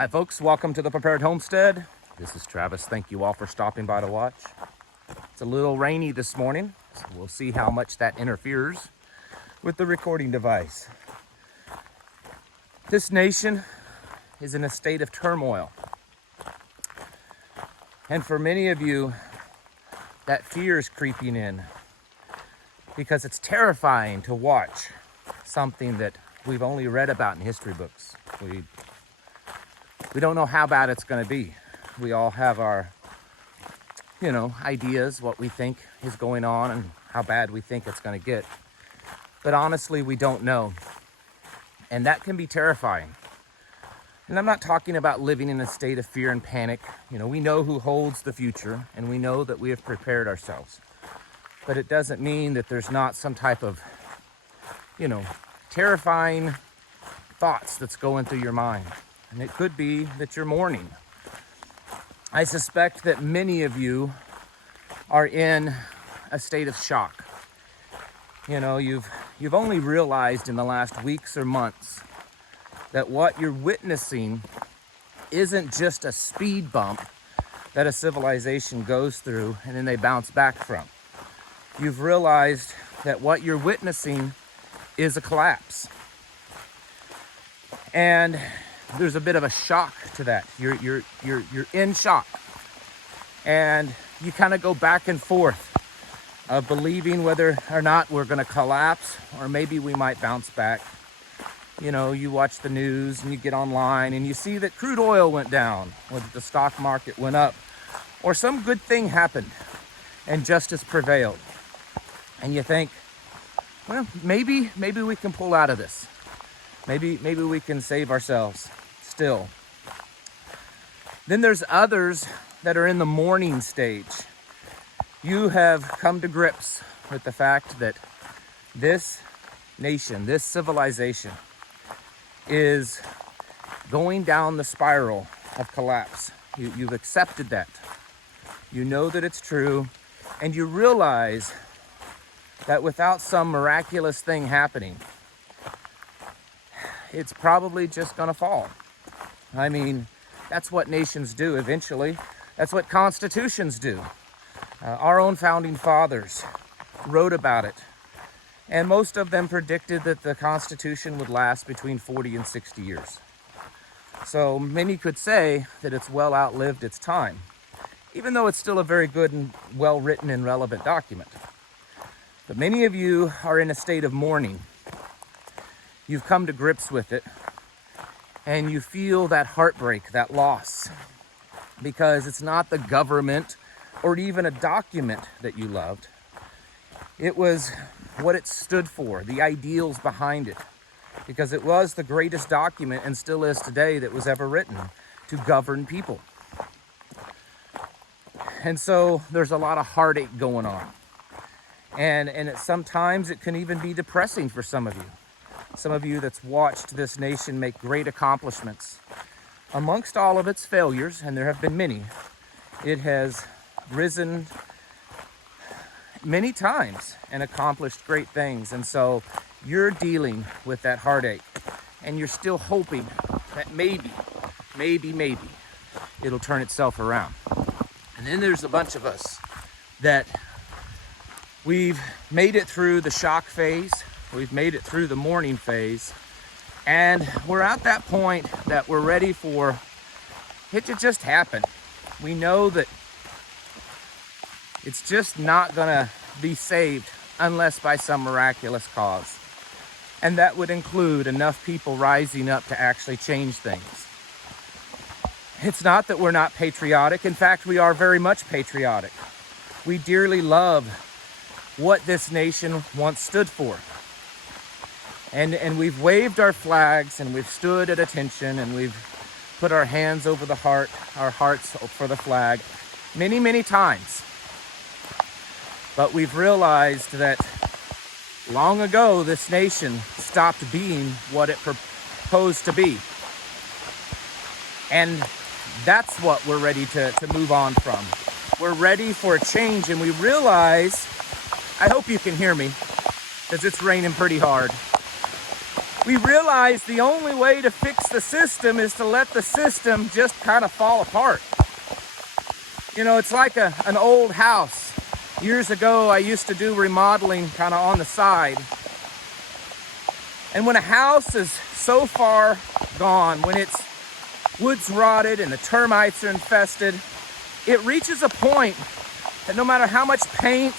Hi folks, welcome to the Prepared Homestead. This is Travis. Thank you all for stopping by to watch. It's a little rainy this morning, so we'll see how much that interferes with the recording device. This nation is in a state of turmoil. And for many of you, that fear is creeping in because it's terrifying to watch something that we've only read about in history books. We don't know how bad it's going to be. We all have our, ideas, what we think is going on and how bad we think it's going to get. But honestly, we don't know. And that can be terrifying. And I'm not talking about living in a state of fear and panic. We know who holds the future and we know that we have prepared ourselves. But it doesn't mean that there's not some type of, terrifying thoughts that's going through your mind. And it could be that you're mourning. I suspect that many of you are in a state of shock. You've only realized in the last weeks or months that what you're witnessing isn't just a speed bump that a civilization goes through and then they bounce back from. You've realized that what you're witnessing is a collapse. And there's a bit of a shock to that. You're in shock. And you kind of go back and forth of believing whether or not we're going to collapse or maybe we might bounce back. You watch the news and you get online and you see that crude oil went down or that the stock market went up or some good thing happened and justice prevailed. And you think, well, maybe we can pull out of this. Maybe we can save ourselves still. Then there's others that are in the mourning stage. You have come to grips with the fact that this nation, this civilization, is going down the spiral of collapse. You've accepted that. You know that it's true, and you realize that without some miraculous thing happening, it's probably just gonna fall. I mean, that's what nations do eventually. That's what constitutions do. Our own founding fathers wrote about it. And most of them predicted that the Constitution would last between 40 and 60 years. So many could say that it's well outlived its time, even though it's still a very good and well-written and relevant document. But many of you are in a state of mourning. You've come to grips with it, and you feel that heartbreak, that loss, because it's not the government or even a document that you loved. It was what it stood for, the ideals behind it, because it was the greatest document and still is today that was ever written to govern people. And so there's a lot of heartache going on. And sometimes it can even be depressing for some of you. Some of you that's watched this nation make great accomplishments. Amongst all of its failures, and there have been many, it has risen many times and accomplished great things. And so you're dealing with that heartache and you're still hoping that maybe it'll turn itself around. And then there's a bunch of us that we've made it through the shock phase. We've made it through the mourning phase. And we're at that point that we're ready for it to just happen. We know that it's just not gonna be saved unless by some miraculous cause. And that would include enough people rising up to actually change things. It's not that we're not patriotic. In fact, we are very much patriotic. We dearly love what this nation once stood for. And we've waved our flags and we've stood at attention and we've put our hands over our hearts for the flag many, many times. But we've realized that long ago, this nation stopped being what it proposed to be. And that's what we're ready to move on from. We're ready for a change, and we realize, I hope you can hear me, because it's raining pretty hard. we realize the only way to fix the system is to let the system just kind of fall apart. You know, it's like an old house. Years ago, I used to do remodeling kind of on the side. And when a house is so far gone, when its wood's rotted and the termites are infested, it reaches a point that no matter how much paint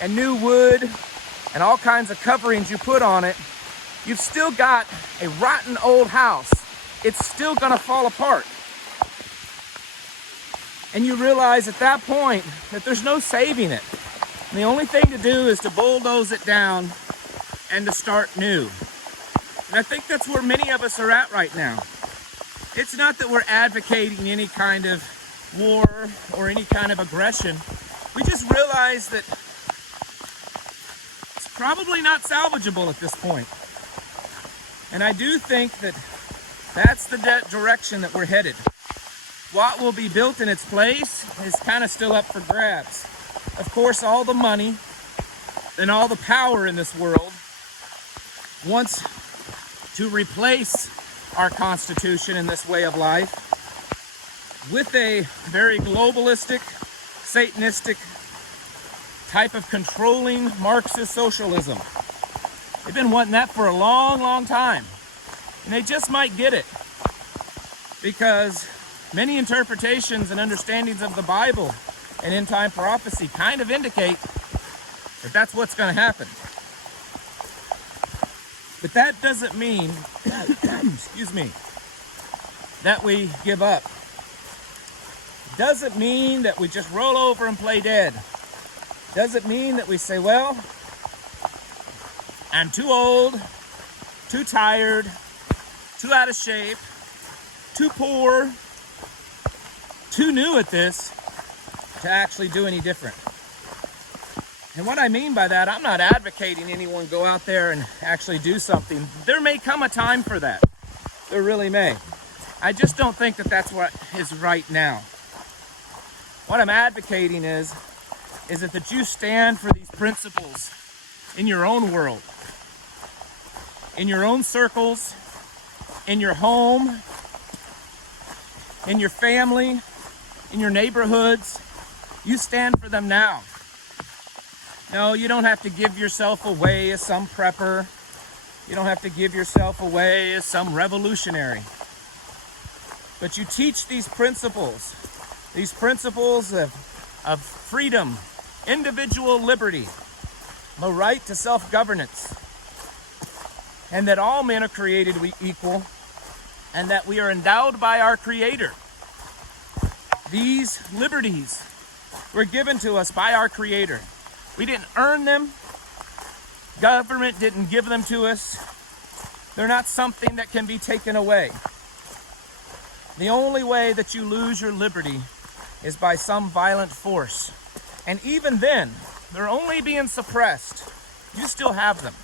and new wood and all kinds of coverings you put on it, you've still got a rotten old house. It's still gonna fall apart. And you realize at that point that there's no saving it. And the only thing to do is to bulldoze it down and to start new. And I think that's where many of us are at right now. It's not that we're advocating any kind of war or any kind of aggression. We just realize that it's probably not salvageable at this point. And I do think that that's the direction that we're headed. What will be built in its place is kind of still up for grabs. Of course, all the money and all the power in this world wants to replace our Constitution and this way of life with a very globalistic, satanistic type of controlling Marxist socialism. They've been wanting that for a long, long time. And they just might get it because many interpretations and understandings of the Bible and end-time prophecy kind of indicate that that's what's going to happen. But that doesn't mean, excuse me, that we give up. It doesn't mean that we just roll over and play dead. It doesn't mean that we say, well, I'm too old, too tired, too out of shape, too poor, too new at this to actually do any different. And what I mean by that, I'm not advocating anyone go out there and actually do something. There may come a time for that. There really may. I just don't think that that's what is right now. What I'm advocating is that you stand for these principles in your own world, in your own circles, in your home, in your family, in your neighborhoods. You stand for them now. No, you don't have to give yourself away as some prepper. You don't have to give yourself away as some revolutionary. But you teach these principles of freedom, individual liberty, the right to self-governance, and that all men are created equal, and that we are endowed by our Creator. These liberties were given to us by our Creator. We didn't earn them. Government didn't give them to us. They're not something that can be taken away. The only way that you lose your liberty is by some violent force. And even then, they're only being suppressed. You still have them.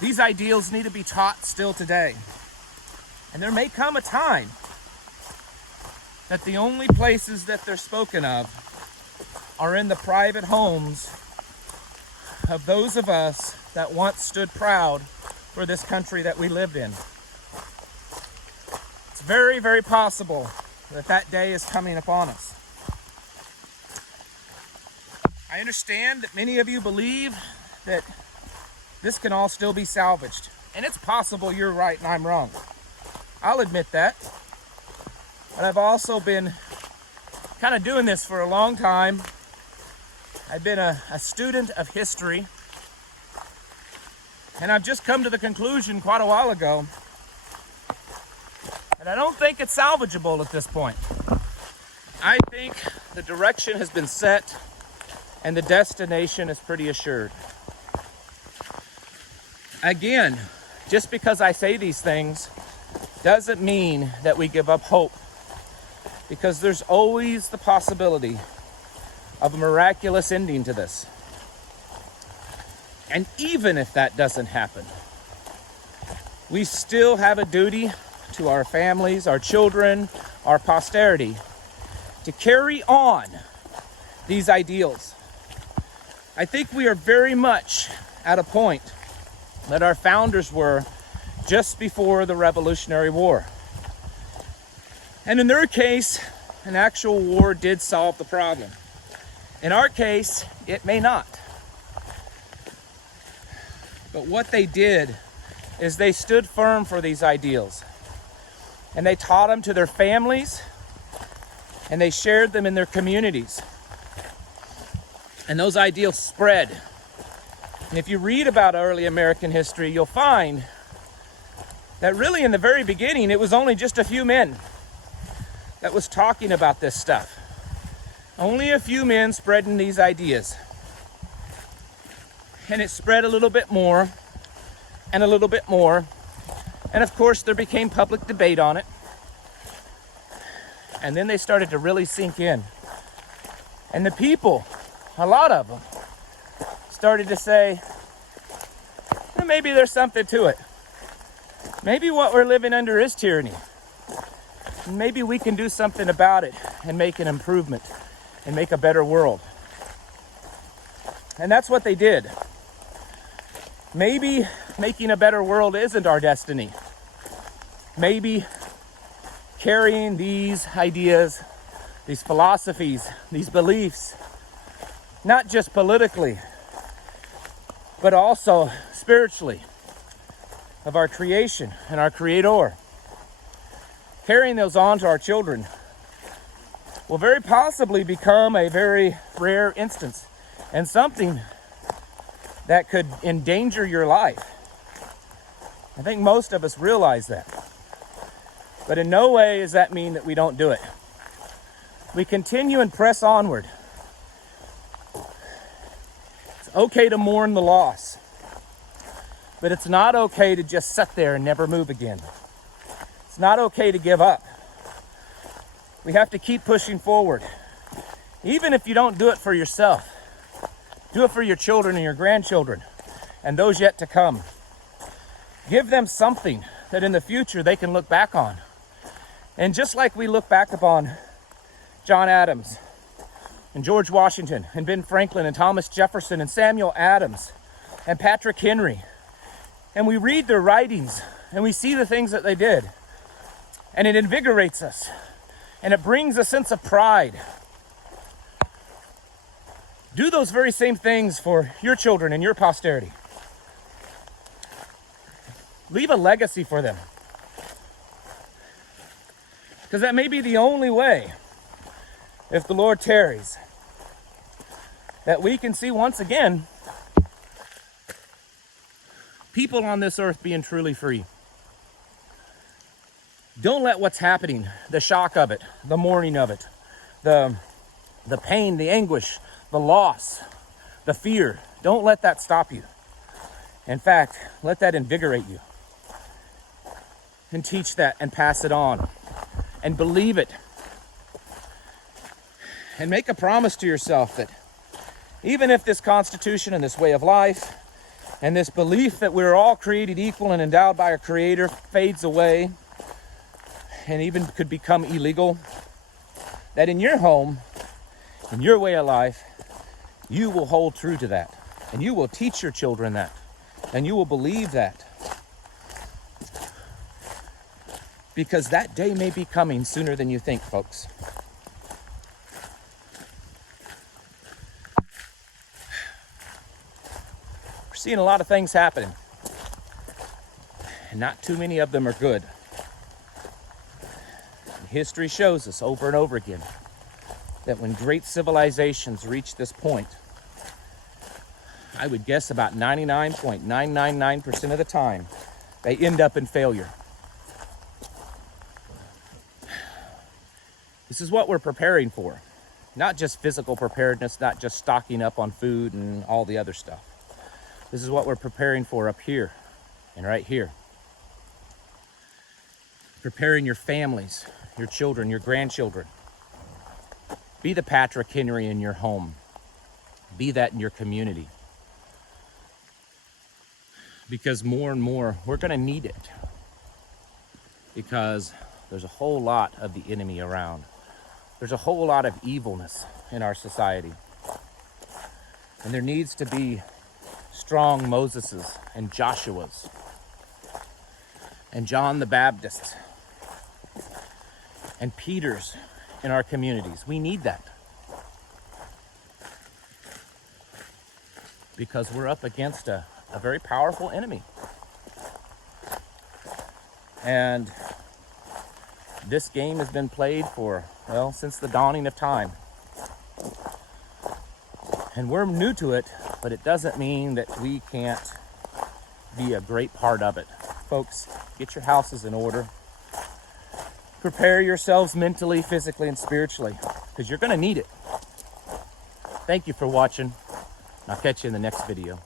These ideals need to be taught still today. And there may come a time that the only places that they're spoken of are in the private homes of those of us that once stood proud for this country that we lived in. It's very, very possible that that day is coming upon us. I understand that many of you believe that this can all still be salvaged. And it's possible you're right and I'm wrong. I'll admit that. But I've also been kind of doing this for a long time. I've been a student of history. And I've just come to the conclusion quite a while ago that I don't think it's salvageable at this point. I think the direction has been set and the destination is pretty assured. Again, just because I say these things doesn't mean that we give up hope, because there's always the possibility of a miraculous ending to this. And even if that doesn't happen, we still have a duty to our families, our children, our posterity, to carry on these ideals. I think we are very much at a point that our founders were just before the Revolutionary War. And in their case, an actual war did solve the problem. In our case, it may not. But what they did is they stood firm for these ideals. And they taught them to their families, and they shared them in their communities. And those ideals spread. And if you read about early American history, you'll find that really in the very beginning, it was only just a few men that was talking about this stuff. Only a few men spreading these ideas. And it spread a little bit more and a little bit more. And of course, there became public debate on it. And then they started to really sink in. And the people, a lot of them, started to say, well, maybe there's something to it. Maybe what we're living under is tyranny. Maybe we can do something about it and make an improvement and make a better world. And that's what they did. Maybe making a better world isn't our destiny. Maybe carrying these ideas, these philosophies, these beliefs, not just politically, but also spiritually, of our creation and our Creator. Carrying those on to our children will very possibly become a very rare instance and something that could endanger your life. I think most of us realize that. But in no way does that mean that we don't do it. We continue and press onward. It's okay to mourn the loss, but it's not okay to just sit there and never move again. It's not okay to give up. We have to keep pushing forward. Even if you don't do it for yourself, do it for your children and your grandchildren and those yet to come. Give them something that in the future they can look back on. And just like we look back upon John Adams and George Washington and Ben Franklin and Thomas Jefferson and Samuel Adams and Patrick Henry, and we read their writings and we see the things that they did, and it invigorates us and it brings a sense of pride. Do those very same things for your children and your posterity. Leave a legacy for them. Because that may be the only way, if the Lord tarries, that we can see once again people on this earth being truly free. Don't let what's happening, the shock of it, the mourning of it, the pain, the anguish, the loss, the fear, don't let that stop you. In fact, let that invigorate you. And teach that and pass it on. And believe it. And make a promise to yourself that even if this Constitution and this way of life and this belief that we're all created equal and endowed by our Creator fades away and even could become illegal, that in your home, in your way of life, you will hold true to that. And you will teach your children that. And you will believe that. Because that day may be coming sooner than you think, folks. We're seeing a lot of things happening. And not too many of them are good. And history shows us over and over again that when great civilizations reach this point, I would guess about 99.999% of the time, they end up in failure. This is what we're preparing for. Not just physical preparedness, not just stocking up on food and all the other stuff. This is what we're preparing for up here and right here. Preparing your families, your children, your grandchildren. Be the Patrick Henry in your home. Be that in your community. Because more and more, we're going to need it. Because there's a whole lot of the enemy around. There's a whole lot of evilness in our society. And there needs to be strong Moseses and Joshuas and John the Baptist and Peters in our communities. We need that. Because we're up against a very powerful enemy. And this game has been played for, well, since the dawning of time. And we're new to it, but it doesn't mean that we can't be a great part of it. Folks, get your houses in order. Prepare yourselves mentally, physically, and spiritually, because you're going to need it. Thank you for watching. I'll catch you in the next video.